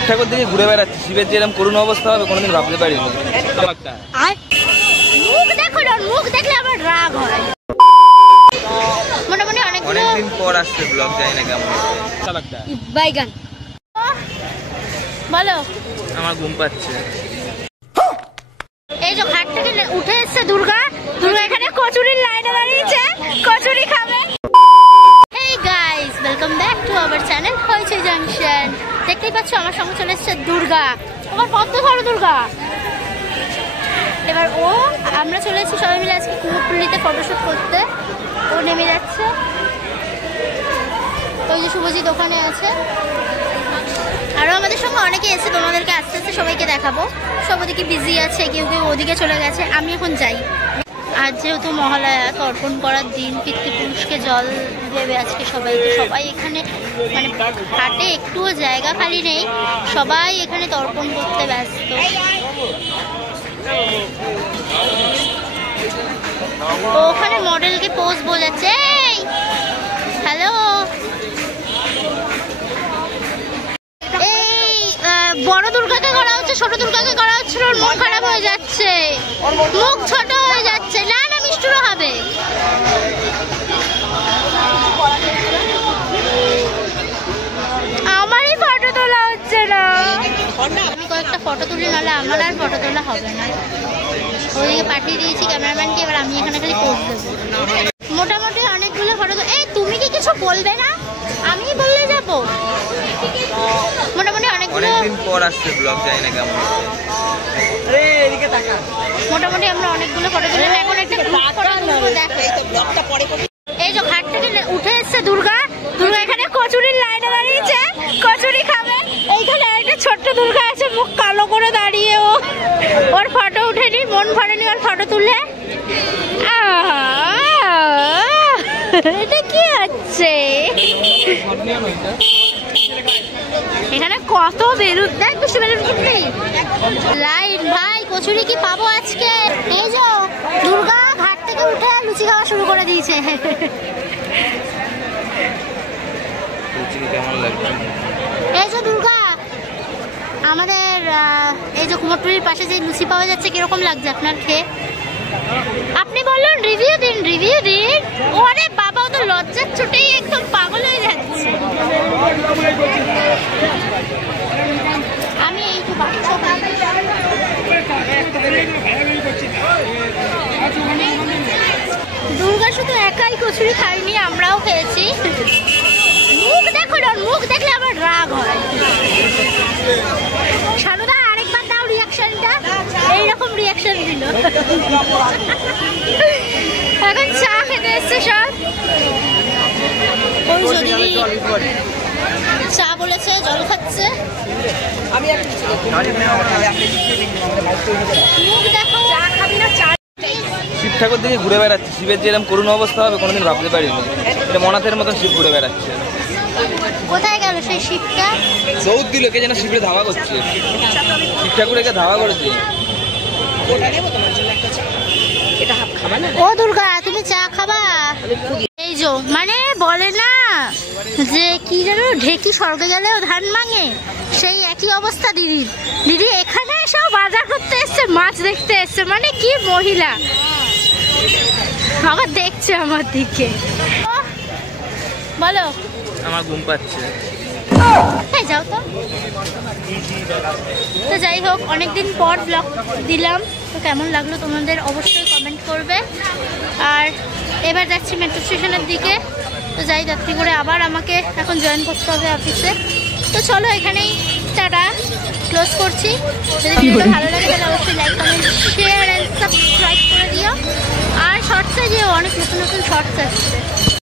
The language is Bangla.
শিব ঠাকুর দিকে ঘুরে বেড়াচ্ছি, শিবের যে এরকম করুণ অবস্থা হবে কোনোদিন ভাবতে পারিনি। মুখ দেখো না, মুখ দেখলে আমার রাগ হয়। মোটামুটি অনেকদিন পর আসছে ব্লগ, জানি না কেমন বাইগান। বলো, আমার ঘুম পাচ্ছে। এই যে ঘাট থেকে উঠে এসছে দুর্গা, দুর্গা এখানে কচুরির লাইনে দাঁড়িয়েছে, কচুরি খাবে। Hey guys, welcome back to our channel Hoichoi junction. দেখতেই পাচ্ছ আমার সঙ্গে চলে এসছে দুর্গা, আমার কত বড় দুর্গা। এবার আমরা চলে এসেছি সবাই মিলে আজকে কুমোরটুলিতে ফটোশুট করতে। ও নেমে যাচ্ছে, ওই যে শুভজিৎ ওখানে আছে, আরও আমাদের সঙ্গে অনেকে এসে, তোমাদেরকে আস্তে আস্তে সবাইকে দেখাবো। সব ওদিকে বিজি আছে, কেউ কেউ ওদিকে চলে গেছে, আমি এখন যাই। আজ যেহেতু মহালয়া, তর্পণ করার দিন, পিতৃপুরুষকে জল দেবে আজকে সবাই। তো সবাই এখানে মানে ঘাটে একটুও জায়গা খালি নেই, সবাই এখানে তর্পণ করতে ব্যস্ত। ওখানে মডেলকে পোজ বোঝাচ্ছে। হ্যালো, এই বড় দুর্গাকে করা হচ্ছে, ছোট দুর্গাকে করা হচ্ছে, ওর মুখ খারাপ হয়ে যাচ্ছে, মুখ ছোট হয়ে যাচ্ছে। না না, মিষ্টুরও হবে। আমারই ফটো তোলা হচ্ছে না, আমি কয়েকটা ফটো তুলি, নাহলে আমার আর ফটো তোলা হবে না। ওইদিকে পাঠিয়ে দিয়েছি ক্যামেরাম্যানকে, এবার আমি এখানে খালি পোজ দেবো। মোটামুটি অনেকগুলো ফটো। এই তুমি কি কিছু বলবে না? আমি বললে যাবো। মোটামুটি অনেকদিন পর আসছে ব্লগ, জানি না কেমন। মোটামুটি আমরা অনেকগুলো ফটো তুললাম, এখন একটা ফটো তুলবো। দেখো, এই যে ঘাট থেকে উঠে এসছে দুর্গা, দুর্গা এখানে কচুরির লাইনে দাঁড়িয়েছে, কচুরি খাবে। এইখানে একটা ছোট্ট দুর্গা আছে, মুখ কালো করে দাঁড়িয়ে। ওর ফটো উঠেনি, মন ভরেনি ওর ফটো তুলে। এটা কি হচ্ছে? এখানে কত বেলুন, দেখ বেশি বেলুন ফুটলি লাইন। ভাই কচুরি কি পাবো আজকে? এই যে দুর্গা ঘাট থেকে উঠে লুচি খাওয়া শুরু করে দিয়েছে। এই যে দুর্গা, আমাদের এই যে কুমোরটুলির পাশে যে লুচি পাওয়া যাচ্ছে, কিরকম লাগছে আপনার খেয়ে? আপনি বলুন, রিভিউ দিন, রিভিউ দিন। ওরে বাবা, ও তো লজ্জার চোটেই একদম পাগল হয়ে যাচ্ছে। আমি এই যে বাচ্চা দুর্গা শুধু একাই কচুরি খাইনি, আমরাও খেয়েছি। মুখ দেখো না, মুখ দেখলে আমার রাগ হয়। শানুদা আরেকবার দাও রিয়াকশনটা। এইরকম রিয়াকশন দিল। এখন চা খেতে এসছে সব। ওই যদি চা বলেছে, জল খাচ্ছে। মুখ দেখো, চা খাবি না? চা শিব ঠাকুর দিকে ঘুরে বেড়াচ্ছি, শিবের যে এরকম করুণ অবস্থা হবে কোনোদিন ভাবতে পারিনি। এটা মনাথের মতন শিব ঘুরে বেড়াচ্ছে। কোথায় গেল সেই শিবটা? দৌড় দিল, কে যেন শিবের ধাওয়া করছে। শিব ঠাকুরকে ধাওয়া করেছে। ও দুর্গা, তুমি চা খাবা? এই যে মানে বলে না যে কি যেন, ঢেকি স্বর্গে গেলেও ধান ভাঙে, সেই একই অবস্থা দিদির। দিদি এখানে সব বাজার করতে এসছে, মাছ দেখতে এসছে, মানে কি মহিলা। আবার দেখছে আমার দিকে। বলো, আমার ঘুম পাচ্ছে। যাও তো। তো যাই হোক, অনেকদিন পর ব্লগ দিলাম, তো কেমন লাগলো তোমাদের অবশ্যই কমেন্ট করবে। আর এবার যাচ্ছি মেট্রো স্টেশনের দিকে। তো যাই, যাত্রী করে আবার আমাকে এখন জয়েন করতে হবে অফিসে। তো চলো, এখানেই টাটা ক্লোজ করছি। যদি ভিডিওটা ভালো লাগে তাহলে অবশ্যই like, comment, share and subscribe করে দিও। আর শর্টসে যেও, অনেক নতুন নতুন শর্টস আসছে।